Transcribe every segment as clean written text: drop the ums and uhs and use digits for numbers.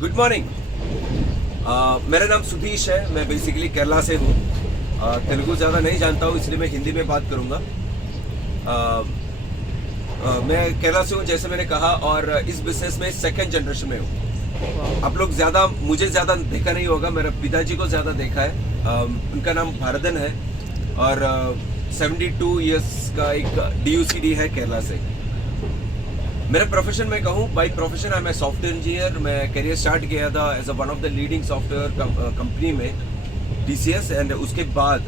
Good morning. मेरा नाम सुधीश है। मैं बेसिकली केरला से हूँ। तेलुगु ज़्यादा नहीं जानता हूँ, इसलिए मैं हिंदी में बात करूँगा। मैं केरला से हूँ, जैसे मैंने कहा, और इस बिजनेस में सेकंड जनरेशन में हूँ। आप लोग मुझे ज़्यादा देखा नहीं होगा, मेरे पिताजी को ज़्यादा देखा है। उनका नाम भारदन है और 72 इयर्स का एक DUCD है केरला से। मेरा प्रोफेशन में कहूँ, बाई प्रोफेशन है मैं सॉफ्टवेयर इंजीनियर। मैं करियर स्टार्ट किया था as a one of the leading software company में, TCS। एंड उसके बाद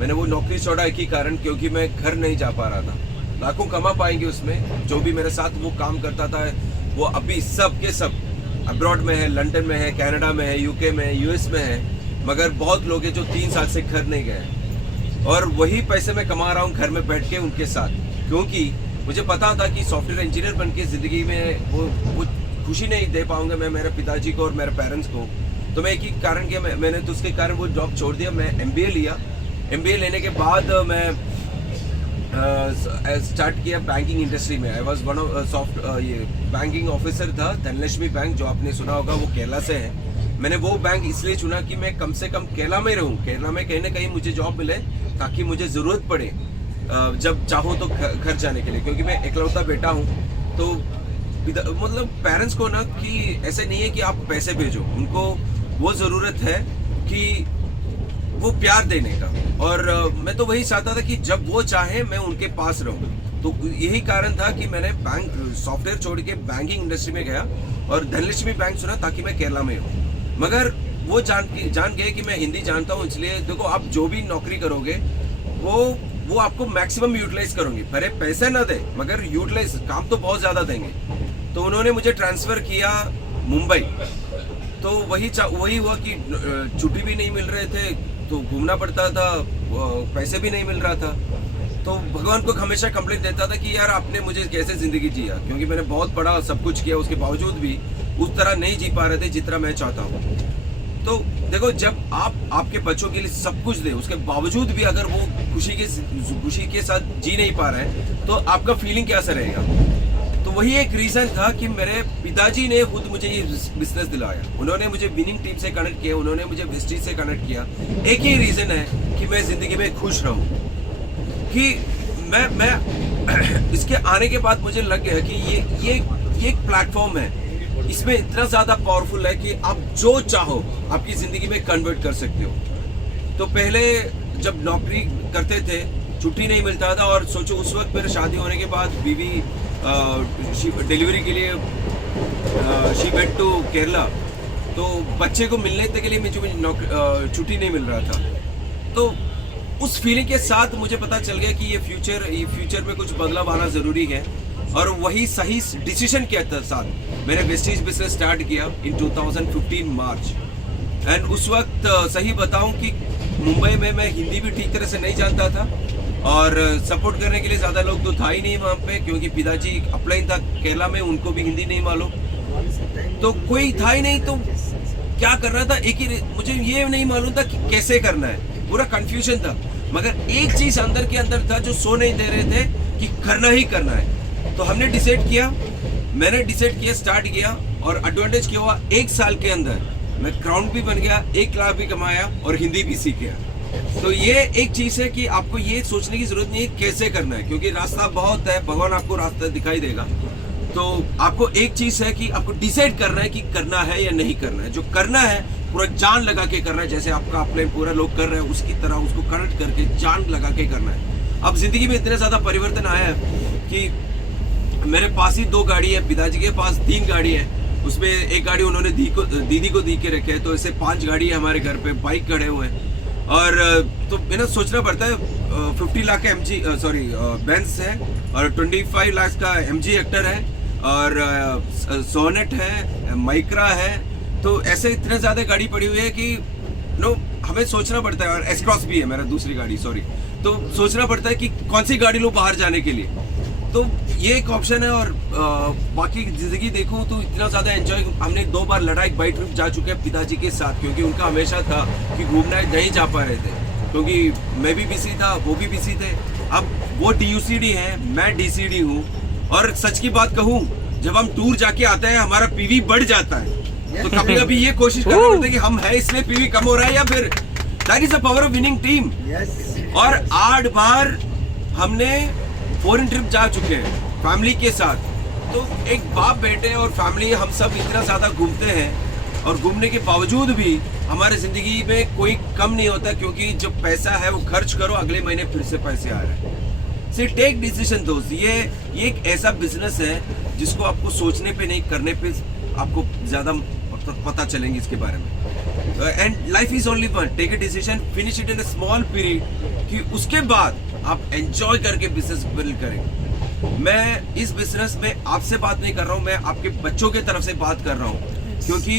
मैंने वो नौकरी छोड़ा एक ही कारण, क्योंकि मैं घर नहीं जा पा रहा था। लाखों कमा पाएंगे उसमें, जो भी मेरे साथ वो काम करता था वो अभी सब के सब अब्रॉड में है, लंदन में है, कनाडा में है, UK में है, US में है। मगर बहुत लोग हैं जो 3 साल से घर नहीं गए, और वही पैसे मैं कमा रहा हूँ घर में बैठ के उनके साथ, क्योंकि मुझे पता था कि सॉफ्टवेयर इंजीनियर बन के ज़िंदगी में वो खुशी नहीं दे पाऊंगा मैं मेरे पिताजी को और मेरे पेरेंट्स को। तो मैं एक ही कारण किया, मैंने तो उसके कारण वो जॉब छोड़ दिया। मैं MBA लिया। MBA लेने के बाद मैं स्टार्ट किया बैंकिंग इंडस्ट्री में। आई वॉज वन ऑफ ये बैंकिंग ऑफिसर था धनलक्ष्मी बैंक, जो आपने सुना होगा, वो केरला से है। मैंने वो बैंक इसलिए चुना कि मैं कम से कम केरला में रहूँ, केरला में कहीं ना कहीं मुझे जॉब मिले, ताकि मुझे ज़रूरत पड़े जब चाहूँ तो घर जाने के लिए, क्योंकि मैं इकलौता बेटा हूँ। तो मतलब पेरेंट्स को ना, कि ऐसे नहीं है कि आप पैसे भेजो, उनको वो ज़रूरत है कि वो प्यार देने का। और मैं तो वही चाहता था कि जब वो चाहे मैं उनके पास रहूँ। तो यही कारण था कि मैंने बैंक सॉफ्टवेयर छोड़ के बैंकिंग इंडस्ट्री में गया और धनलक्ष्मी बैंक चुना, ताकि मैं केरला में हूँ। मगर वो जान गए कि मैं हिंदी जानता हूँ, इसलिए देखो, आप जो भी नौकरी करोगे वो आपको मैक्सिमम यूटिलाइज करोगे। भले पैसे ना दे, मगर यूटिलाइज काम तो बहुत ज़्यादा देंगे। तो उन्होंने मुझे ट्रांसफ़र किया मुंबई। तो वही हुआ कि छुट्टी भी नहीं मिल रहे थे, तो घूमना पड़ता था, पैसे भी नहीं मिल रहा था। तो भगवान को हमेशा कंप्लेंट देता था कि यार आपने मुझे कैसे ज़िंदगी जिया, क्योंकि मैंने बहुत बड़ा सब कुछ किया, उसके बावजूद भी उस तरह नहीं जी पा रहे थे जितना मैं चाहता हूँ। तो देखो, जब आप आपके बच्चों के लिए सब कुछ दे, उसके बावजूद भी अगर वो खुशी के साथ जी नहीं पा रहे हैं, तो आपका फीलिंग कैसा रहेगा। तो वही एक रीज़न था कि मेरे पिताजी ने खुद मुझे ये बिजनेस दिलाया। उन्होंने मुझे विनिंग टीम से कनेक्ट किया, उन्होंने मुझे वेस्टीज से कनेक्ट किया। एक ही रीज़न है कि मैं ज़िंदगी में खुश रहूँ। कि मैं इसके आने के बाद मुझे लग गया कि ये एक प्लेटफॉर्म है, इसमें इतना ज़्यादा पावरफुल है कि आप जो चाहो आपकी ज़िंदगी में कन्वर्ट कर सकते हो। तो पहले जब नौकरी करते थे, छुट्टी नहीं मिलता था, और सोचो उस वक्त मेरे शादी होने के बाद बीवी डिलीवरी के लिए शी वेंट टू केरला। तो बच्चे को मिलने के लिए मुझे छुट्टी नहीं मिल रहा था। तो उस फीलिंग के साथ मुझे पता चल गया कि ये फ्यूचर में कुछ बदलाव आना ज़रूरी है, और वही सही डिसीजन के साथ मैंने वेस्टीज बिजनेस स्टार्ट किया इन 2015 मार्च। एंड उस वक्त सही बताऊं कि मुंबई में मैं हिंदी भी ठीक तरह से नहीं जानता था, और सपोर्ट करने के लिए ज़्यादा लोग तो था ही नहीं वहाँ पे, क्योंकि पिताजी अपलाइन था केरला में, उनको भी हिंदी नहीं मालूम, तो कोई था ही नहीं। तो क्या करना था, मुझे ये नहीं मालूम था कि कैसे करना है, पूरा कन्फ्यूजन था। मगर एक चीज़ अंदर के अंदर था जो सो नहीं दे रहे थे कि करना ही करना है। तो हमने मैंने डिसाइड किया, स्टार्ट किया, और एडवांटेज क्या हुआ, 1 साल के अंदर मैं क्राउन भी बन गया, 1 लाख भी कमाया, और हिंदी भी सीख गया। तो ये एक चीज़ है कि आपको ये सोचने की ज़रूरत नहीं है कैसे करना है, क्योंकि रास्ता बहुत है, भगवान आपको रास्ता दिखाई देगा। तो आपको एक चीज़ है कि आपको डिसाइड करना है कि करना है या नहीं करना है। जो करना है पूरा जान लगा के करना है, जैसे आपका अपने पूरा लोग कर रहे हैं उसकी तरह उसको कनेक्ट करके जान लगा के करना है। अब ज़िंदगी में इतने ज़्यादा परिवर्तन आया है कि मेरे पास ही 2 गाड़ी है, पिताजी के पास 3 गाड़ी है। उसमें एक गाड़ी उन्होंने दीदी को दी के रखे है, तो ऐसे 5 गाड़ी है हमारे घर पे, बाइक खड़े हुए हैं। और तो मैंने सोचना पड़ता है 50 लाख का बेंज है, और 25 लाख का MG हेक्टर है, और सोनेट है, माइक्रा है। तो ऐसे इतने ज़्यादा गाड़ी पड़ी हुई है कि हमें सोचना पड़ता है। और एस क्रॉस भी है मेरा दूसरी गाड़ी, तो सोचना पड़ता है कि कौन सी गाड़ी लो बाहर जाने के लिए। तो ये एक ऑप्शन है। और बाकी ज़िंदगी देखूँ तो इतना ज़्यादा एंजॉय, हमने 2 बार लद्दाख बाइक ट्रिप जा चुके हैं पिताजी के साथ, क्योंकि उनका हमेशा था कि घूमना नहीं जा पा रहे थे, क्योंकि मैं भी बिजी था, वो भी बिजी थे। अब वो DUCD है, मैं DCD हूँ। और सच की बात कहूँ, जब हम टूर जाके आते हैं हमारा PV बढ़ जाता है। तो कभी कभी ये कोशिश करना पड़ता है कि हम है इसलिए पीवी कम हो रहा है या फिर that is the power of winning team. और 8 बार हमने फॉरेन ट्रिप जा चुके हैं फैमिली के साथ। तो एक बाप बेटे और फैमिली हम सब इतना ज्यादा घूमते हैं और घूमने के बावजूद भी हमारे जिंदगी में कोई कम नहीं होता, क्योंकि जो पैसा है वो खर्च करो, अगले महीने फिर से पैसे आ रहे हैं। से टेक डिसीजन दोस्त, ये एक ऐसा बिजनेस है जिसको आपको सोचने पे नहीं करने पे आपको ज्यादा पता चलेंगे इसके बारे में। And life is only one, take a decision, finish it in a small period, कि उसके बाद आप एंजॉय करके बिजनेस बिल्ड करेंगे। मैं इस बिजनेस में आपसे बात नहीं कर रहा हूँ, मैं आपके बच्चों के तरफ से बात कर रहा हूँ, क्योंकि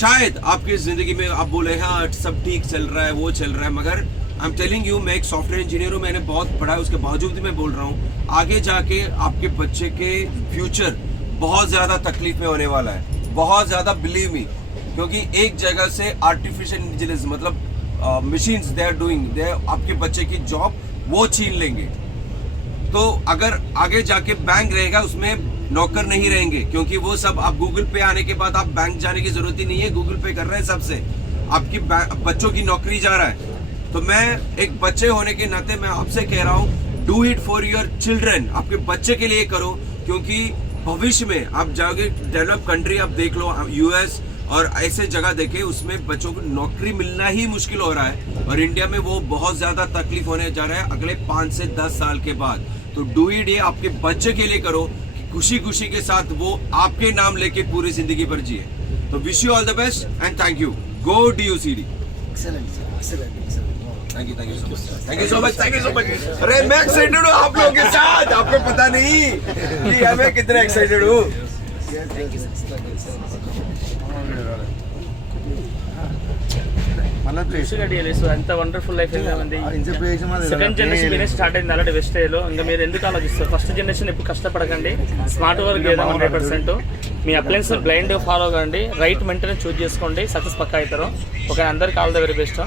शायद आपकी जिंदगी में आप बोले हाँ सब ठीक चल रहा है, वो चल रहा है, मगर आई एम टेलिंग यू, मैं एक सॉफ्टवेयर इंजीनियर हूँ, मैंने बहुत पढ़ा है, उसके बावजूद भी मैं बोल रहा हूँ आगे जाके आपके बच्चे के फ्यूचर बहुत ज्यादा तकलीफ में होने वाला है, बहुत ज्यादा, बिलीव मी। क्योंकि एक जगह से आर्टिफिशियल इंटेलिजेंस मतलब मशीन्स दे आर डूइंग, दे आपके बच्चे की जॉब वो छीन लेंगे। तो अगर आगे जाके बैंक रहेगा उसमें नौकर नहीं रहेंगे, क्योंकि वो सब आप गूगल पे आने के बाद आप बैंक जाने की जरूरत ही नहीं है, गूगल पे कर रहे हैं सबसे, आपकी बच्चों की नौकरी जा रहा है। तो मैं एक बच्चे होने के नाते मैं आपसे कह रहा हूँ, do it for your children, आपके बच्चे के लिए करो, क्योंकि भविष्य में आप जाओगे डेवलप कंट्री, आप देख लो यूएस और ऐसे जगह देखे, उसमें बच्चों को नौकरी मिलना ही मुश्किल हो रहा है, और इंडिया में वो बहुत ज्यादा तकलीफ होने जा रहा है अगले 5 से 10 साल के बाद। तो डू इट, ये आपके बच्चे के लिए करो, खुशी खुशी के साथ वो आपके नाम लेके पूरी जिंदगी भर जिए। तो wish you all the best and thank you. Go DUCD। Thank you so much, thank you so much. अरे मैं एक्साइटेड हूँ आप लोगों के साथ, आपको पता नहीं कि मैं कितना एक्साइटेड हूँ। సో ఎంత వండర్ఫుల్ లైఫ్ ఉంది. సెకండ్ జనరేషన్ బిజినెస్ స్టార్ట్ అయింది ఆల్రెడీ వెస్ట్ ఏలో. ఇంకా మీరు ఎందుకు ఆలోచిస్తారు? ఫస్ట్ జనరేషన్ ఎప్పుడు కష్టపడకండి, స్మార్ట్ వర్క్ చేద్దాం 100%. మీ అప్లయన్స్ బ్లైండ్ ఫాలో కండి, రైట్ మెయింటెనెన్స్ చూస్ చేసుకోండి, సక్సెస్ పక్కా అవుతారు. ఓకే, అందరికి ఆల్ ద వెరీ బెస్ట్.